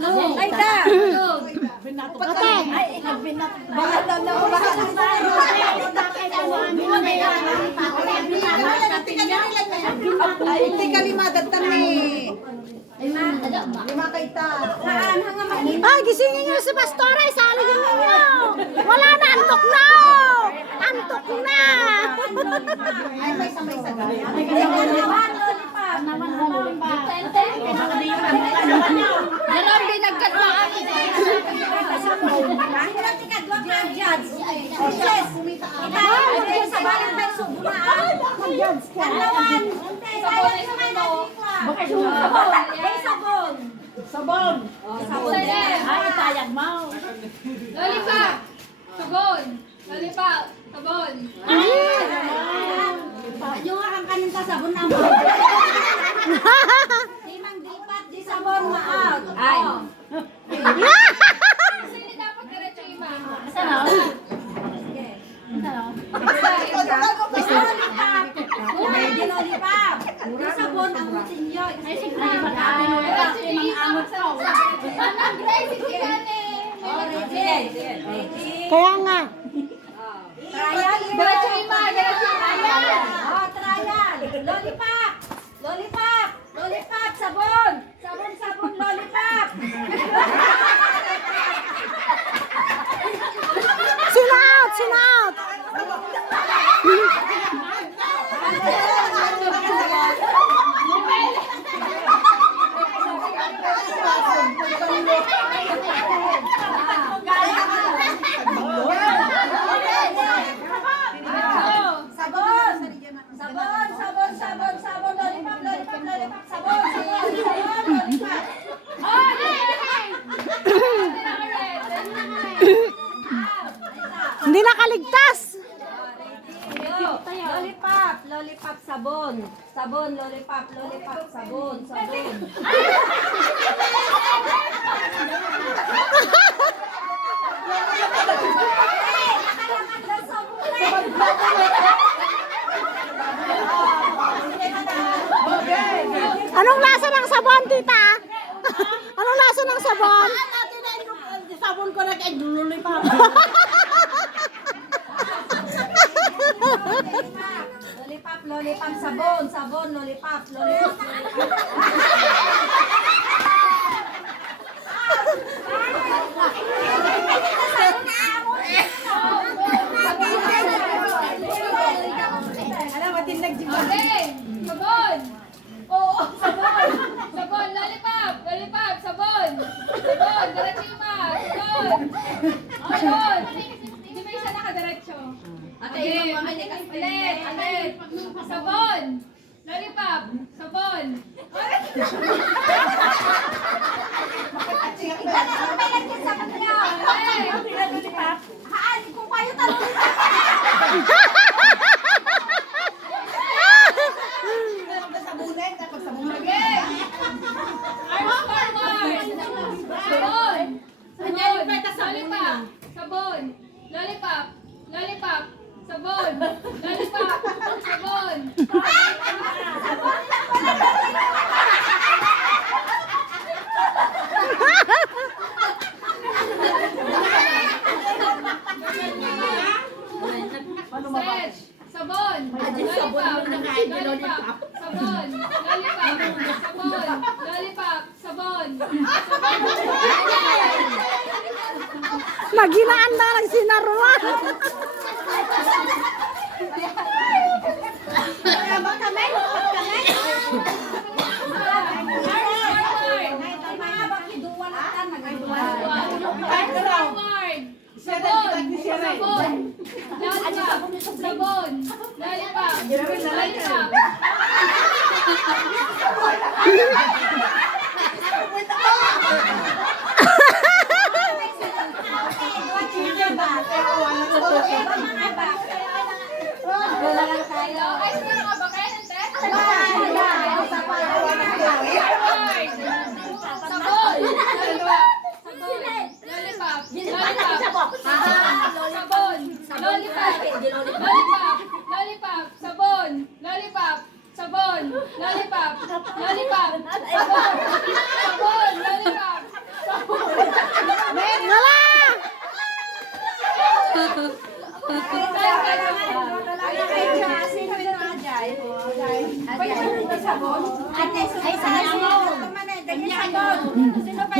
Ay da. Ate. Ay, iti kalimadat tami. Lima kaita. Ay, gisingin niyo si Pastora. Isalagin ninyo. Wala na, antok na. Antok na. Ay, may sa gaya. Dalam binagkatwaan. Sabon. Ay, tayag mo. Lollipop. Sabon. Lollipop. Sabon. Yung ang kaninta sabon na mo. Di mang dipat, di sabon maag. Ay. Sino dapat diretso iba? Lollipop. Di sabon ang mutin yun. Ay, Diretso iba. Anong Gracie Kigane? Kaya nga. Trial. Diretso iba. Diretso iba. Oh, trial. Lollipop. Lollipop. Lollipop. Sabon. Sabon, sabon, lollipop. Sinout, sinout. Sabon. Sabon, sabon, sabon, sabon, lollipop, lollipop, lollipop, sabon, sabon, sabon, lollipop. Hindi nakaligtas. Lollipop, lollipop, sabon. Sabon, lollipop, lollipop, sabon, sabon. Anong lasa ng sabon, tita? Anong lasa ng sabon? Sabon ko na kay lollipop. Lollipop, lollipop, sabon, sabon, lollipop, lollipop, lollipop. Alam, matindag di ba? Okay. Sabon. Oo, sabon. Sabon. Lollipop. Lollipop. Sabon. Sabon. Diretso iba. Sabon. Sabon. Hindi ba isa nakadiretso? Okay. Ulit. Sabon. Lollipop. Sabon. Ano may lagyan sa kanya? Okay. Haan, kung kayo talong Okay. Arms forward. Sabon. Sabon. Lollipop. Sabon. Lollipop. Lollipop. Sabon. Lollipop. Sabon. Stretch. Sabon. Lollipop. Lollipop. Sabon. Lollipop. Sabon. Lollipop. Sabon. Maginaan na ng sinaruan. Forward. Sabon. Sabon. Lollipop. Sabon. Lollipop. Lollipop. Ay, siguro ka ba kaya ng test? Sabon. Lollipop. Lollipop. Sabon. Lollipop. Lollipop. Lollipop. Sabon. Lollipop.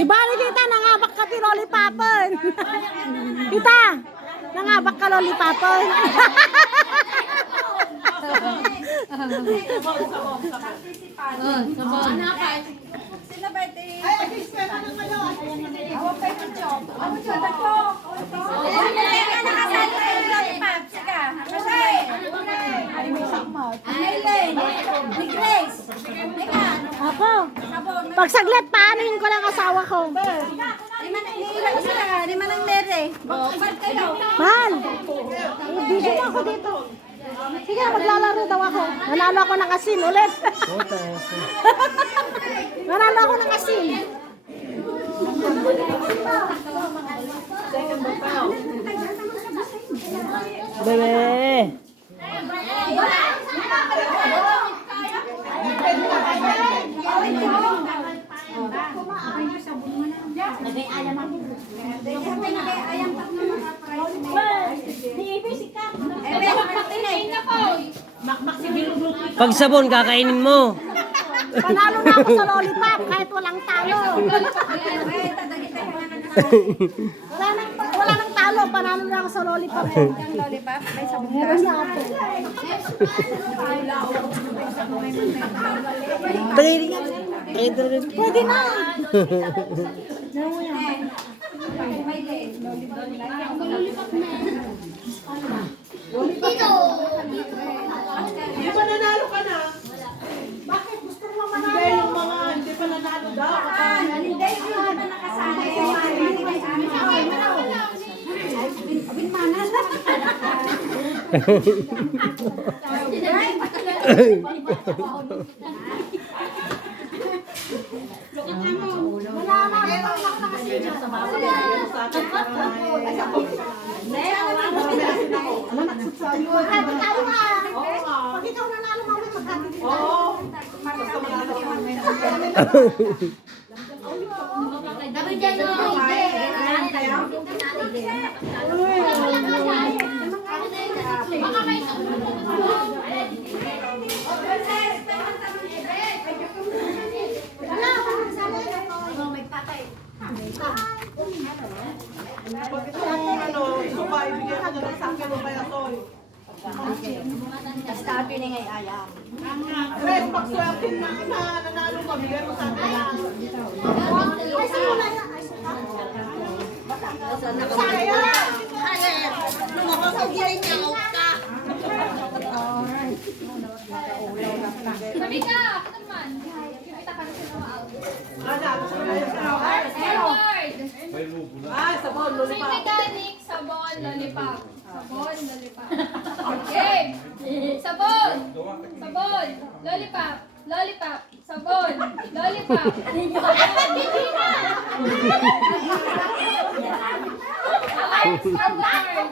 Di ba ni tita, nangabak ka ti lollipopon? Tita, nangabak ka lollipopon? Sino ba ito? Ay, awak pa yung job. Awak job. Tatlo. Ay, nakasali kayo ng lollipop. Sika. Nakasali. Ay, may sakmot. Ay, ni Grace. Mika. Ako. Sabon. Pag saglit, paanin ko lang asawa ko. Di man ang mere. Ba't kayo? Mahal, video mo ako dito. Sige, maglalaro daw ako. Nanalo ako ng asin ulit. Nanalo ako ng asin. Bebe. Pag sabon, kakainin mo. Panalo na ako sa lollipop kahit walang talo. Wala nang talo, panalo na ako sa lollipop. Lollipop? May sabon ka? Meron na ako. Pwede na. Di ba nanalo ka na? Bakit gusto mo manalo? Hindi, yung mga hindi pa nanalo daw. Hindi, hindi ba nakasali? Pag ikaw nanalo, mamaya magkakit. Oo. Pag ito ano, suka, ibigay ka na lang sa akin o kaya soy. Start yun ngay ayam. Red, pag swerte na nanalo ka, bigay mo sa akin lang. Ay, simula na. Ay, Sabi ka, ako naman. Kita ka na sa mga out. Forward. Ah, sabon, Sing lollipop. mechanic, sabon, lollipop. Sabon, lollipop. Okay. Sabon. Sabon. Lollipop. Lollipop. Sabon. Lollipop. Arms forward.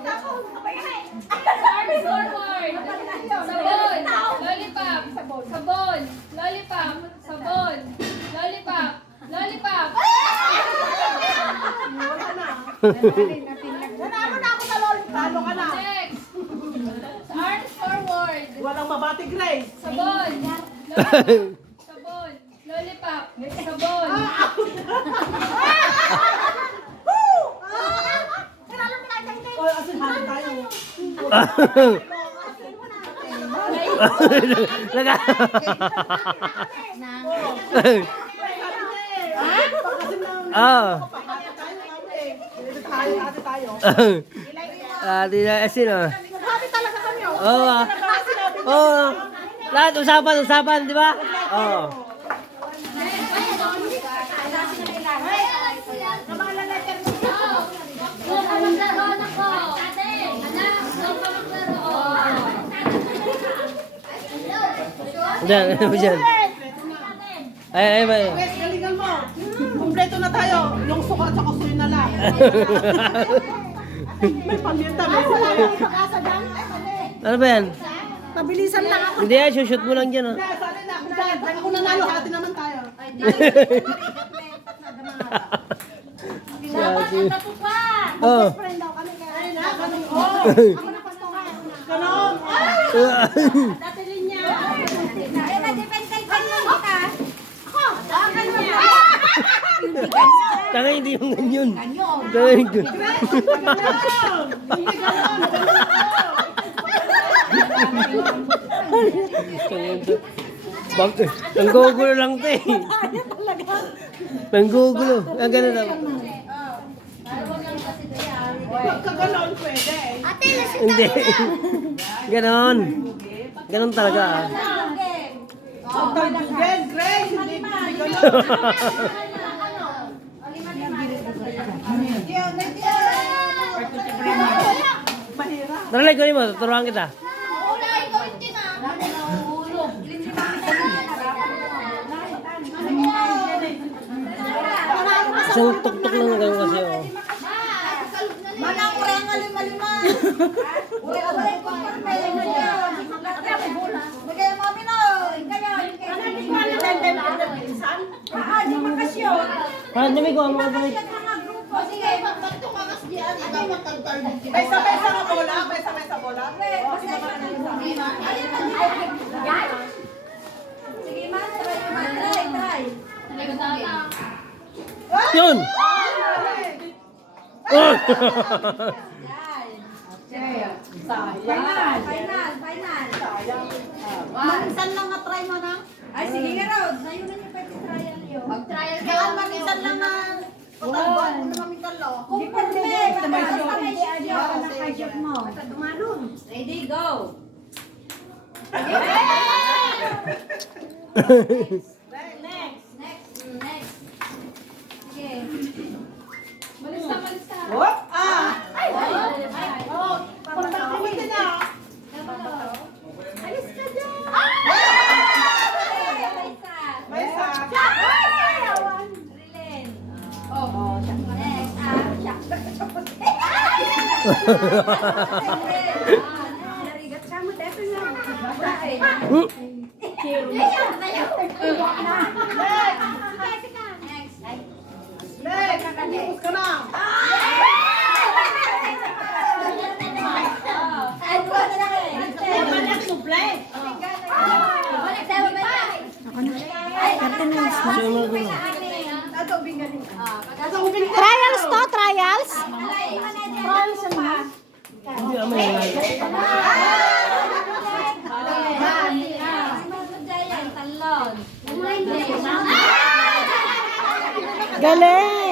Arms forward. Sabon. Lollipop. Sabon. Lollipop. Sabon. Lollipop. Lollipop. nanalo na ako sa lollipop. Talo ka na. Next. Arms forward. Walang mabati, Grace. Sabon. Lollipop. Sabon. Lollipop. Sabon. O, asin hali tayo. Laga. Ah. Ate tayo. Di na asin ah. Naghabi talaga kami. Oo. Oo. Lahat usapan, di ba? Oo. Diyan, ano dyan? Ay, Grace, galingan mo. Kompleto na tayo. Yung suka at saka soy na lang. May paminta, may Wala soy. nang pag-asa dyan. Ano ba yan? Pabilisan lang ako. Hindi yan, shoot mo lang dyan. Oh. Hindi, sali na. Ako nanalo, hati naman tayo. Oh. Friend daw kami kaya. Ay, na, ganun. Oh, Ako na pastoran. ganon. Ay! Dati rin niya. Ay, na-depend kay Kanyo ka. Ako. Hindi ganyan. Tanga hindi yung ganyan. Tanga yung ganyan. Bakit? Nanggugulo lang ito eh. Nanggugulo. Ang ganun daw. Pagkaganon pwede. Hindi. Ganon. Ganon talaga ah. Tagbugan, Grace. Hindi ganon. Tara, gawin mo. Turuan kita. Isang tuktok lang na gano'n kasi oh. Manang urang lima-lima. Uray ko Bagay mami no. Di makasyon. Parang dami ko ang mga balik. Mga grupo. Sige, magtumakas diyan. May sabay sa bola? May sabay sa bola? Sige, man. Try. Yun! Oh! Final. Manisan lang na try mo na. Ay, sige nga raw. Sa'yo na yung pwede trial yun. Mag-trial ka. Manisan lang na. Patalban mo na mamitan lo. Kung pwede. Basta may shot mo. Basta dumalun. Ready, go. Next. Sige. Malis ka. Whoop! Pagkakamit na. Alis ka dyan! May isa. Rilin. Next. Narigat siya mo, Next! Tapos ka na. Trials to, trials. Hindi ako may Galing.